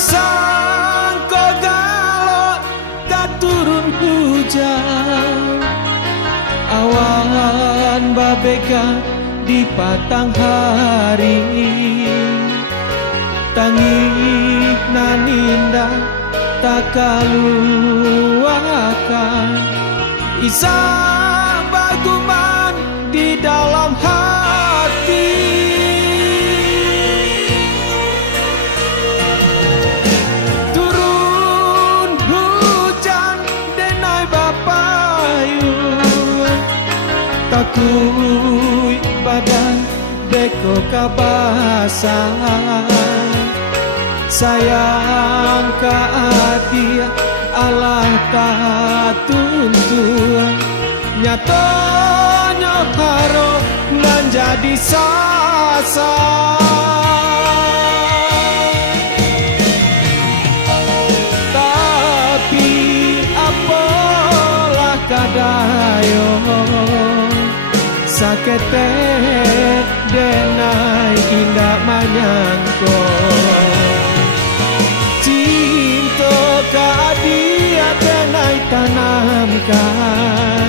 Disangko galak katurun hujan, awan babeka di patang hari, tangik naninda tak kaluakan, isa baguman di dalam hati. Turun hujan denai bapayun, takui badan beko kabasan, sayang ka adia Allah tak tuntun, nyatanya haro menjadi sasar. Tapi apalah kadayo sakete denai indah manyangko, cinta ka dia denai tanamkan,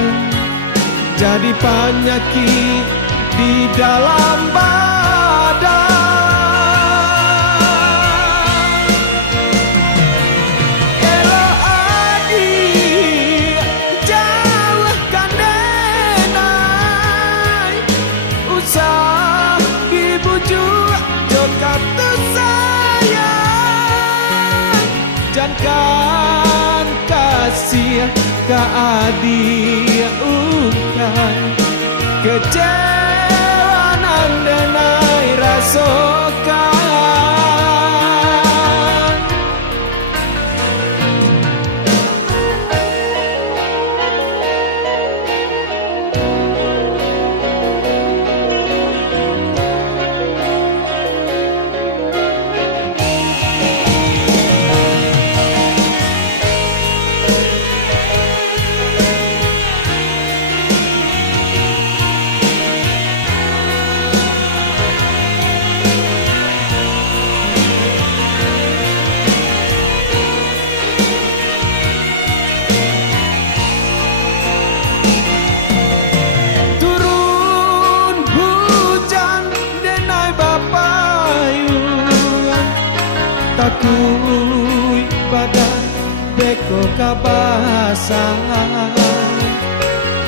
jadi penyakit di dalam badan. Elok adik jauhkan denai, usah dibujuk jokat sayang, jangan kasih ke adik ukan kecewanan denai rasakan. Takui badan beko kabasan,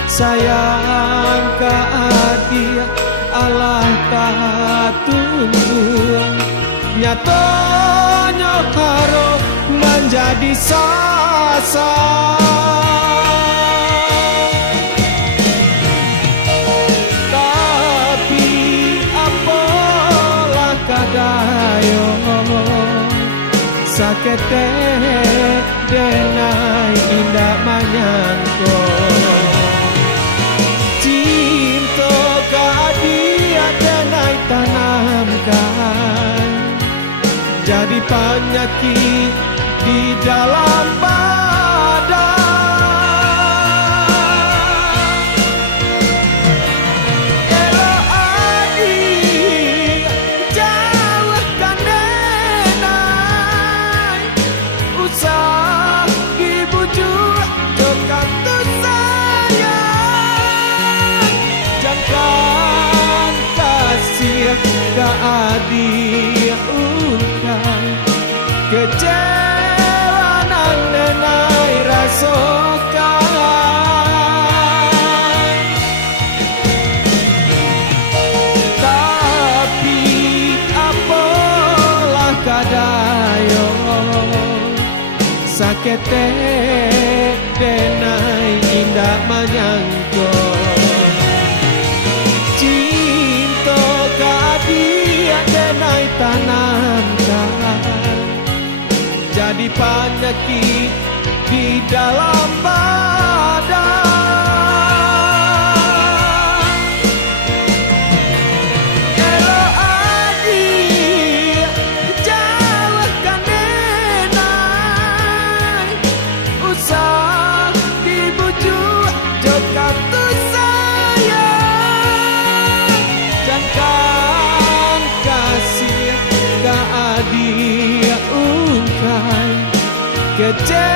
sayang ka adia Allah tak tuntun, nyatanya haro menjadi sasar. Tapi apalah kadayo sakete denai indah manyangko, cinta ka dia denai tanamkan, jadi penyakit di dalam badan. Elok adik jauhkan denai, usah dibujuk jokat sayang, jangan kasih ke adik ukan kecewanan denai rasakan. Tapi apalah kadayo sakete denai indah manyangko, cinta ka dia denai tanamkan, jadi penyakit di dalam badan. Elok adik jauhkan denai, usah dibujuk jokat sayang, jangan kasih ke adik kecewa